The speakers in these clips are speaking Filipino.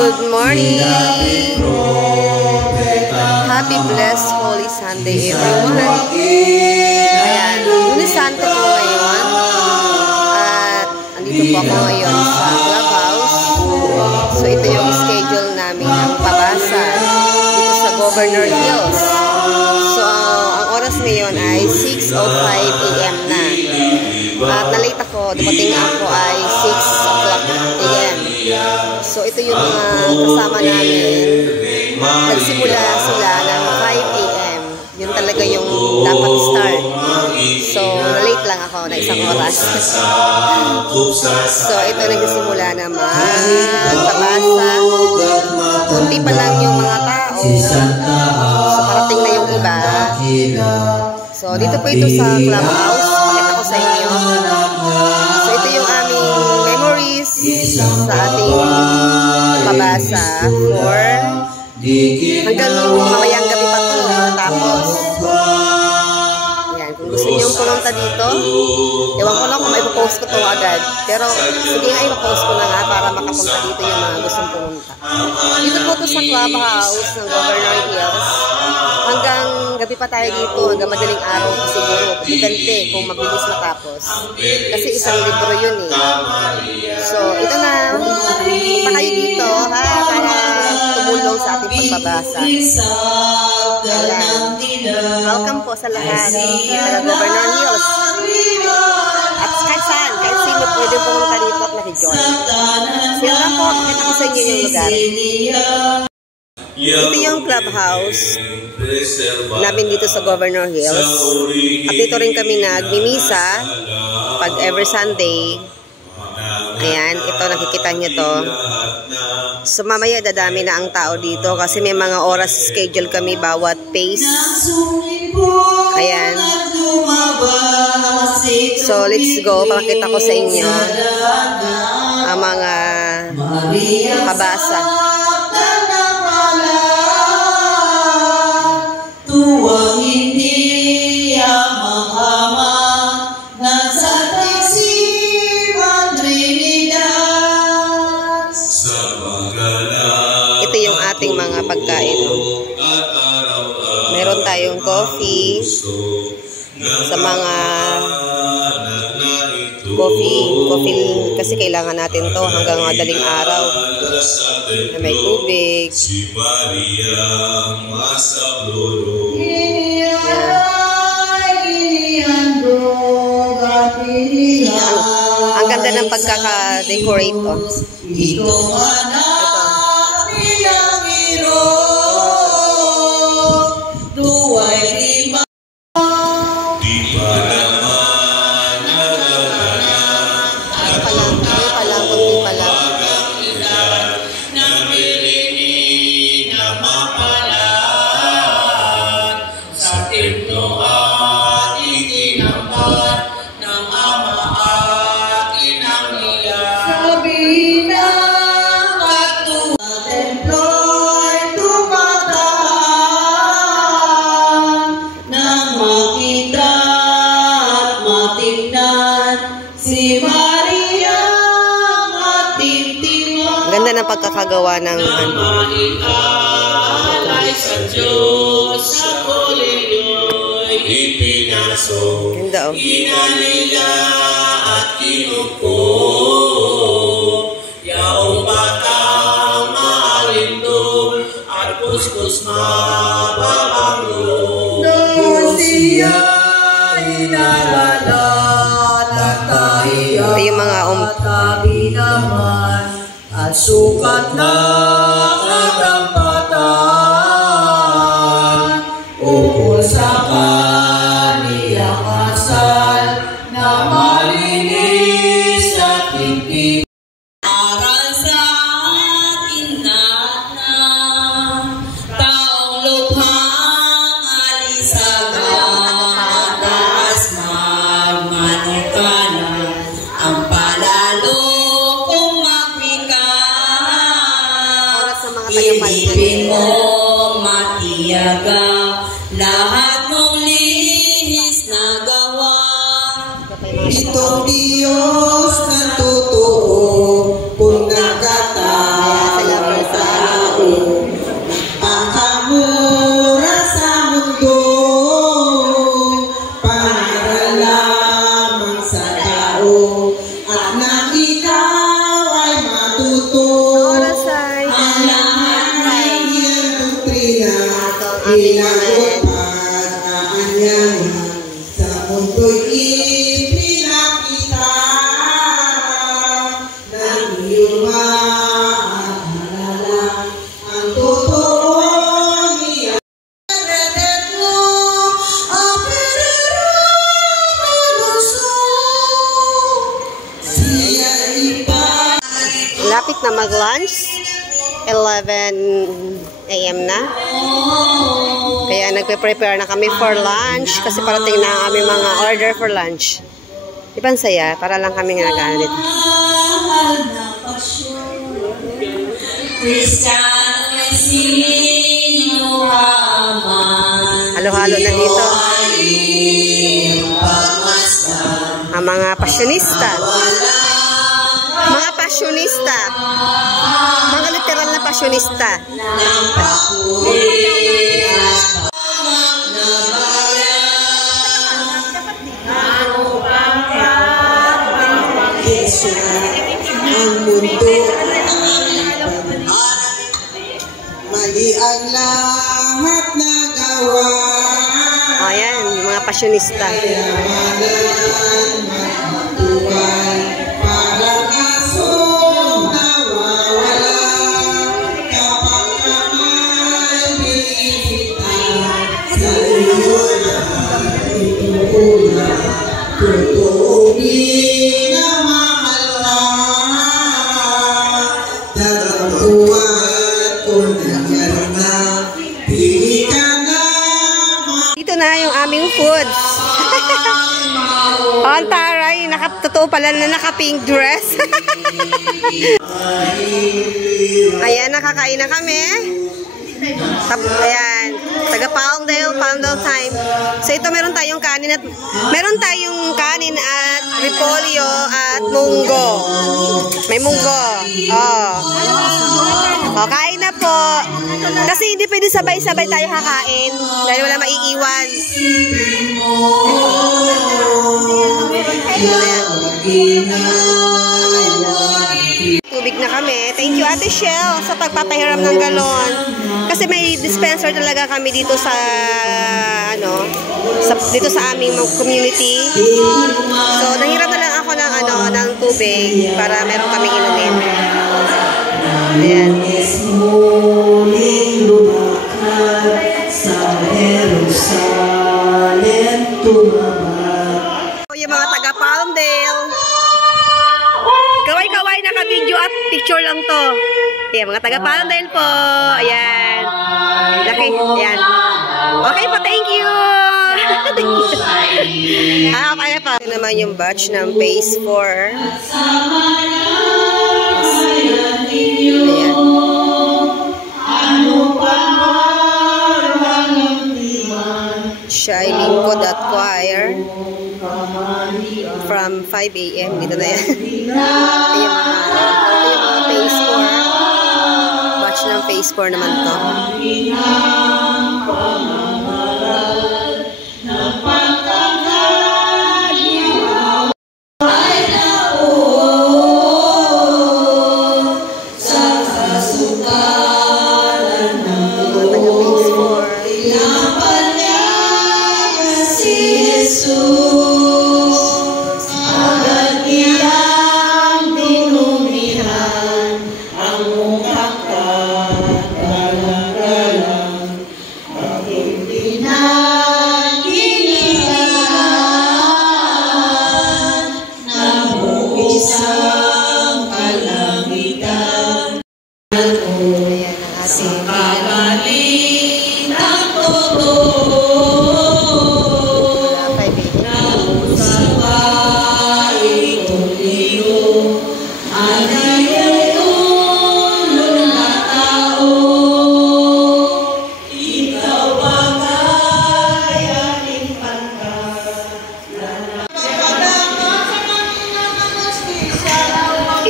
Good morning! Happy blessed Holy Sunday everyone! Ayan, Lunes Santo po ngayon. At andito po ako ngayon sa clubhouse. So ito yung schedule namin ng pabasa dito sa Governor Hills. So ang oras ngayon ay 6:05 AM na. At na-late ako, dumating ako ay 6 o'clock AM. So ito yung mga kasama namin. Nagsimula sila ng 5 AM. Yun talaga yung dapat start. So na-late lang ako na isang oras. So ito nagsimula naman pabasa. Kunti pa lang yung mga tao. So parating na yung iba. So dito po ito sa clubhouse. Pakita ko sa inyo. So ito yung aming memories sa ating pabasa for hanggang mamayang gabi pa ito. Tapos yan, kung gusto niyo pumunta dito, ewan ko lang kung maipopost ko ito agad. Pero sige nga, ipopost ko na nga para makapunta dito yung mga gustong pumunta. Dito po ito sa clubhouse ng Governor Hills. Hanggang gabi pa tayo dito, hanggang madaling araw pa siguro. Depende kung mabilis matapos. Kasi isang libro yun eh. So, ito na. Punta kayo dito, ha? Para tumulong sa ating pagbabasa. Ayan. Welcome po sa lahat. Dito na Governor Hills. At kahit saan, kahit sino pwede pumunta dito at nakijoin. So, yun lang po. Pakita ko sa inyo yung lugar. Ito yung clubhouse namin dito sa Governor Hills. At dito rin kami nagmimisa pag every Sunday. Ayan, ito nakikita nyo to. So mamaya dadami na ang tao dito kasi may mga oras schedule kami bawat pace. Ayan. So let's go. Pakita ko sa inyo ang mga pabasa. Tuwang hindi ama-ama na sa Tisiman Trinidad. Ito yung ating mga pagkain. Meron tayong coffee. Sa mga coffee kasi kailangan natin to hanggang madaling araw. Na may tubig. Ang ganda ng pagkaka-decorate to. Ito anak nilang iro, duway lima. Di pa naman nalalanap Ay palang, kunti palang. na mirinig na mapalan sa templo at itinampan ng ama at inang nila. Sabi ng katuwa sa templo'y tumatahan nang makita at matingnan si Maria matintingan. Ganda ng pagkakagawa ng ano. Alay sa Diyos sa koleyo'y ipinasok. Ganda oh. Inalila at kinuko yaong batang maalindog at kuskus mababango. Nung siya inalala natahiya Ito yung mga tabi naman at sukat na katampatan ukol sa kaniyang asal na malinis at tingkid. Aral sa atin lahat na taong luphang alisagan taas magmanukana ang palalo kung magbikan. Oras ng mga Ibig mo matiyaga lahat mong lihis na gawa. Itong Diyos na totoo kung nakatapos kami namin. Sa mundo'y ipinakita ng iyong maalala ang totoo niya. Redet mo ang pererang siya ipa. Lapit na mag-lunch. 11 AM na. Kaya nagpe-prepare na kami for lunch kasi parating na ang aming mga order for lunch. Di ba ang saya? Para lang kami nga nag-ano dito. Halo-halo na dito. Ang mga pasyonista. Mga pasyonista. Mga literal na pasyonista. Ang mundo mali ang lahat na gawa. Ayan, yung mga pasyonista. Parang asong nawawala kapag kamay binibitawan sa iyo na itutunan. Totoo minamahal na tagapuan o nangyari na pili ka na. Dito na yung aming food. Ang taray, totoo pala na naka-pink dress. Ayan, nakakain na kami. Ayan, taga Palmdale time. So ito meron tayong kanin at repolyo at munggo. May munggo. Oh, kain na po. Kasi hindi pwede sabay-sabay tayo kakain dahil wala maiiwan. Tubig na kami. Thank you, Ate Shell, sa pagpapahiram ng galon. Kasi may dispenser talaga kami dito sa dito sa aming community. So nahiram na lang ako ng tubig para meron kaming inumin. Ayan. Yung mga taga Palmdale. Kaway-kaway, naka-video at picture lang to. Ayan, mga taga Palmdale po. Ayan. Laki. Ayan. Okay po, thank you. Kaya pa. Ito naman yung batch ng Phase 4. Ayan. Shy Lingkod.choir from 5 AM. Dito na yan. Ito yung mga Phase 4. Batch ng Phase 4 naman to.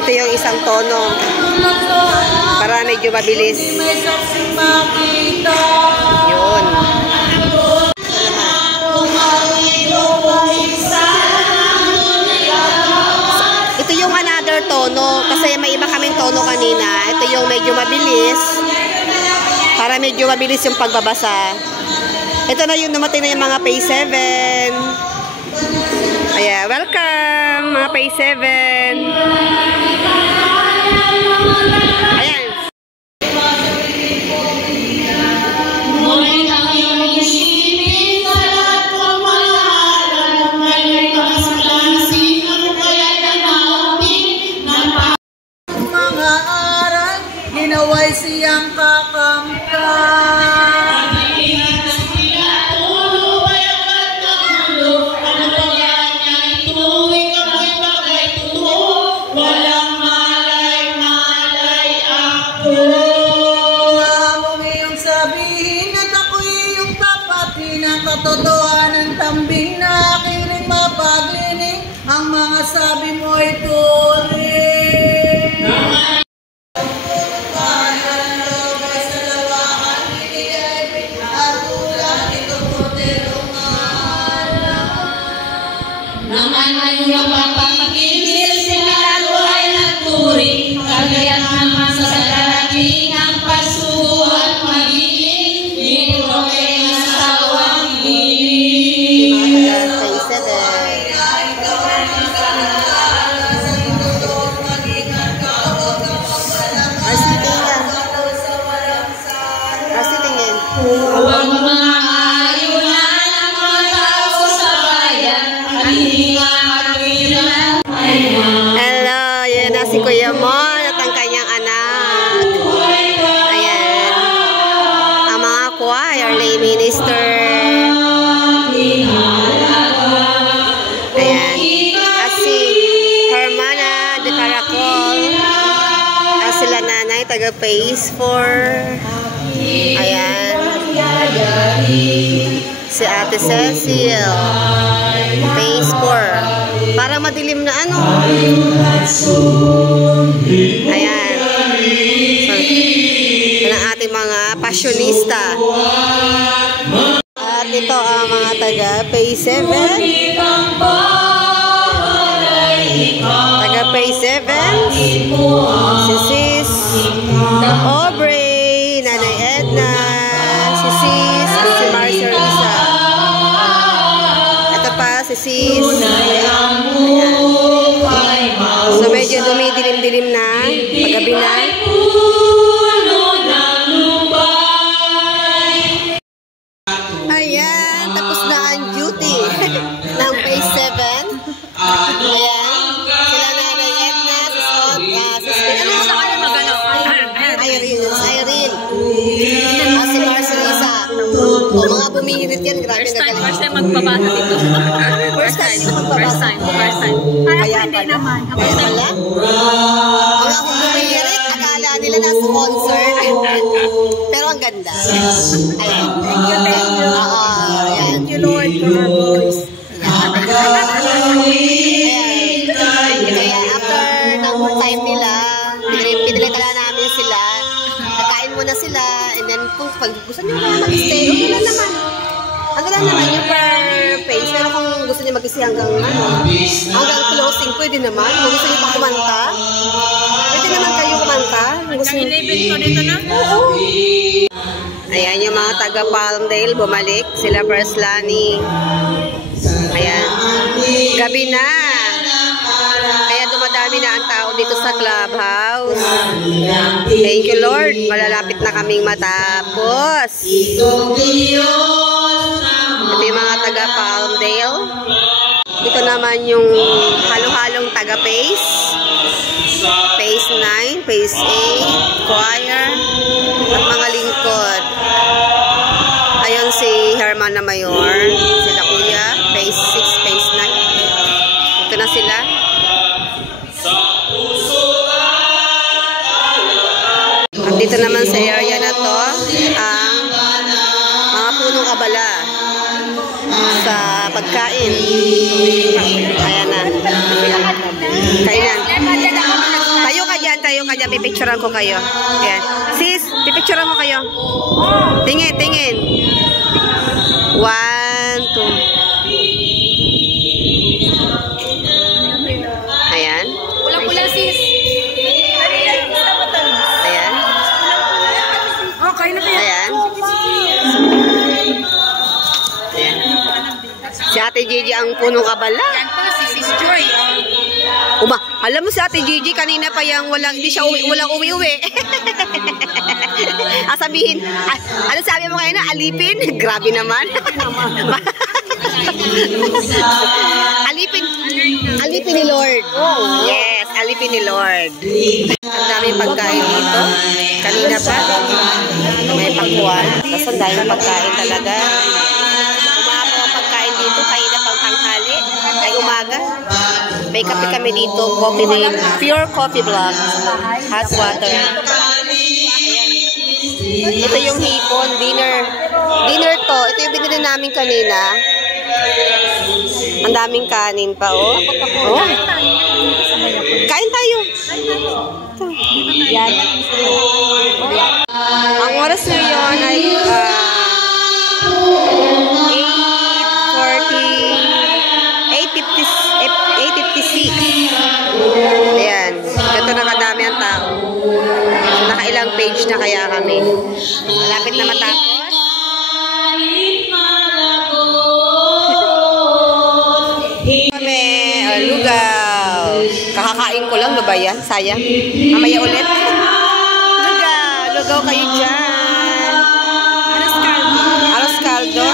Ito yung isang tono para medyo mabilis. Yun. Ito yung another tono kasi may iba kaming tono kanina. Ito yung medyo mabilis para medyo mabilis yung pagbabasa. Ito na yung dumating na yung mga Phase 7. Ayan, welcome mga Phase 7. Ayan. Mga aral, ginaway siyang kakamtan. Katotohanan tambing na aking rin mapaglining, ang mga sabi mo ay turing. Naman ay mapapakigil, si Milagro ay nagturing, kagaya't naman sa darating ang pasuko at magiging, dito ay nasawang Huwag mga ayunan ang mga tao sa bayan, at hindi nga matuwiran. Hello, yan na si Kuya Mon at ang kanyang anak. Ayan. Ang mga choir, lay minister. Ayan. At si Hermana de Caracol. At sila nanay, taga Phase 4. Ayan. Si Ate Cecil. Phase 4. Para madilim na ano. Ayan. So, ang ating mga passionista. At ito ang mga taga Phase 7. Taga Phase 7. Si Sis Aubrey, Nanay Edna, si Sis, si Marcia Risa. Ito pa si Sis. Ayan. So medyo dumidilim-dilim na, paggabi na. Ayan, tapos na ang duty ng Phase 7. Ayan, sila Nanay Edna, Irene. Si Marcia Risa. O mga bumihirit yan, grabe na galing. First time magpabasa dito. First time. Kaya hindi naman. Kaya pala? Mga bumihirit, akala nila nasa concert. Pero ang ganda. Ayan. Thank you. Thank you, Lord, for our voice. Ayan. Kaya after ng time nila, pinilitala namin sila. Nakain muna sila. And then kung gusto nyo na mag-stay, okay lang naman. Ang ganda naman yung per page. Pero kung gusto nyo mag-stay hanggang closing, pwede naman. Kung gusto nyo pa kumanta, pwede naman kayo kumanta. Hanggang 11 ko dito na? Oo. Ayan yung mga taga Palmdale, bumalik. Sila First Lani. Ayan. Gabi na. Kaya dumadami na ang tao dito sa clubhouse. Thank you, Lord. Malalapit na kaming matapos. Ito yung mga taga Palmdale. Ito naman yung halo-halong taga Phase. Phase 9, Phase 8, choir, at mga lingkod. Ayun si Hermana Mayor, sila Kuya, Phase 6, Phase 9. Ito na sila. At dito naman sa area na to, ang mga punong abala sa pagkain. Ayan na. Kainan. Tayo ka dyan. Pipicturean ko kayo. Ayan. Sis, pipicturean mo kayo. Tingin. 1, 2. Ayan. Pula-pula, sis. Ayan. Okay na kaya. Ayan. Gigi ang punong abala. Yan po, si Sis Joy. Alam mo si Ate Gigi, kanina pa yung hindi siya walang uwi-uwi. Sabihin, ano sabi mo kayo na? Alipin? Grabe naman. Alipin ni Lord. Yes, alipin ni Lord. Ang daming pagkain dito. Kanina pa, may pakuan. Tapos ang daming pagkain talaga. Umapo ang pagkain dito. Kanina pang tanghali. Ay umaga. May kape kami dito. Coffee name. Pure coffee block. Hot water. Ito yung hipon. Dinner. Dinner to. Ito yung binili namin kanina. Ang daming kanin pa, oh. Kain tayo. Yan. Ang oras ngayon ay 8:56. Ayan. Ganito na kadami ang tao. Nakailang page na kaya kami. Malapit na matapos. Lugaw. Kakakain ko lang, ba yan? Sayang. Mamaya ulit. Lugaw. Lugaw kayo dyan. Aros caldo.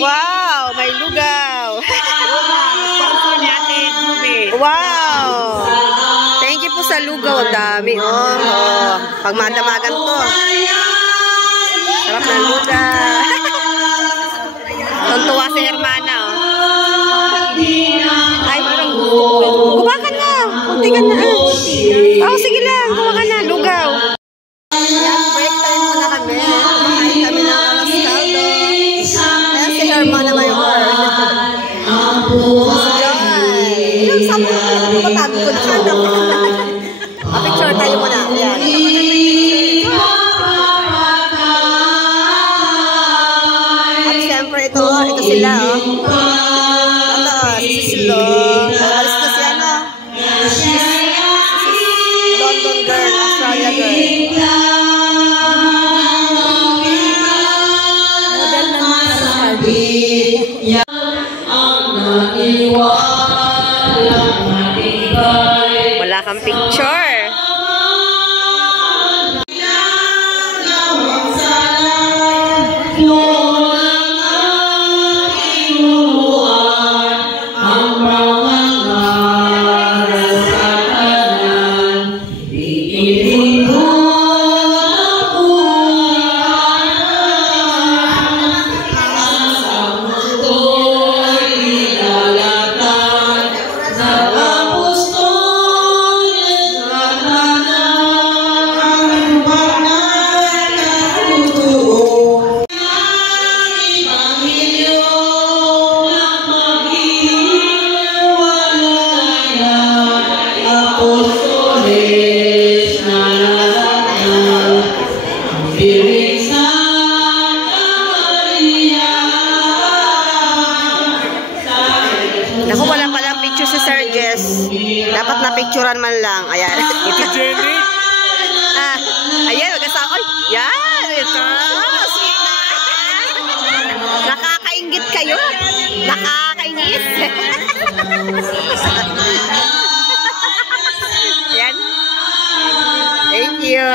Wow, may lugaw. Wow. Thank you po sa lugaw. Ang dami. Oh. Pag madamagan to. Sarap ng lugaw. Tuntua si Hermana. Oh. Ay, kumakan na. Kunti ka na. Oh, sige lang. Kumakan na. Lugaw. Yan, break time muna kami. Kumakain kami ng aros caldo. Ayan si Hermana Mayor. Ilang sapo na matabi ko dyan. Picture tayo muna. Ayan. At syempre ito sila. Long. Alis na siya, no? London girl, Australia girl. Model na wala kang picture. Naku, wala palang picture si Sir Jess. Dapat na-picturean man lang. Ayan. Ito, Jenny. Ayan, magkasama. Ay, yan. Ito. Nakakaingit kayo. Nakakaingit. Yan. Thank you.